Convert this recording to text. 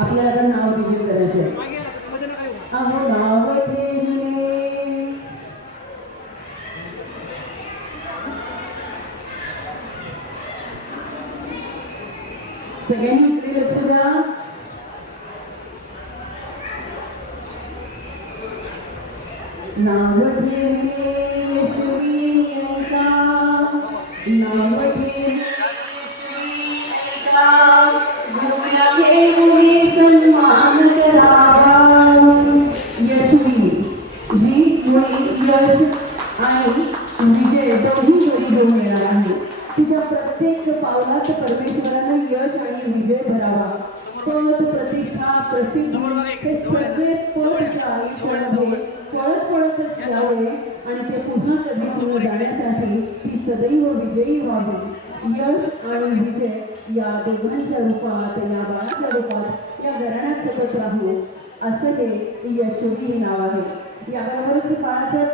आपल्याला नाव विजय करायचं अहो नाव सगळ्यांनी इकडे लक्ष द्या. नाव ठेवले यशवी ऐका, नाव ठेवले यशवी ऐका, गुरुला घेऊन सन्मान करावा. यशवी जी मुळे यश आणि विजय दोन्ही जोडी घेऊन येणार आहे. तिच्या प्रत्येक पावलात परमेश्वरानं यश आणि विजय धरावा. पद प्रतिष्ठा प्रसिद्धी हे सगळे पदच्या आयुष्यामध्ये पळत पळतच जावे आणि ते पुन्हा कधी सुरू जाण्यासाठी ती सदैव विजयी व्हावी. यश आणि विजय या दोघांच्या रूपात, या बाळाच्या रूपात या घराण्यात सतत राहू असं हे यशोवी नाव आहे. याबरोबरच बाळाचं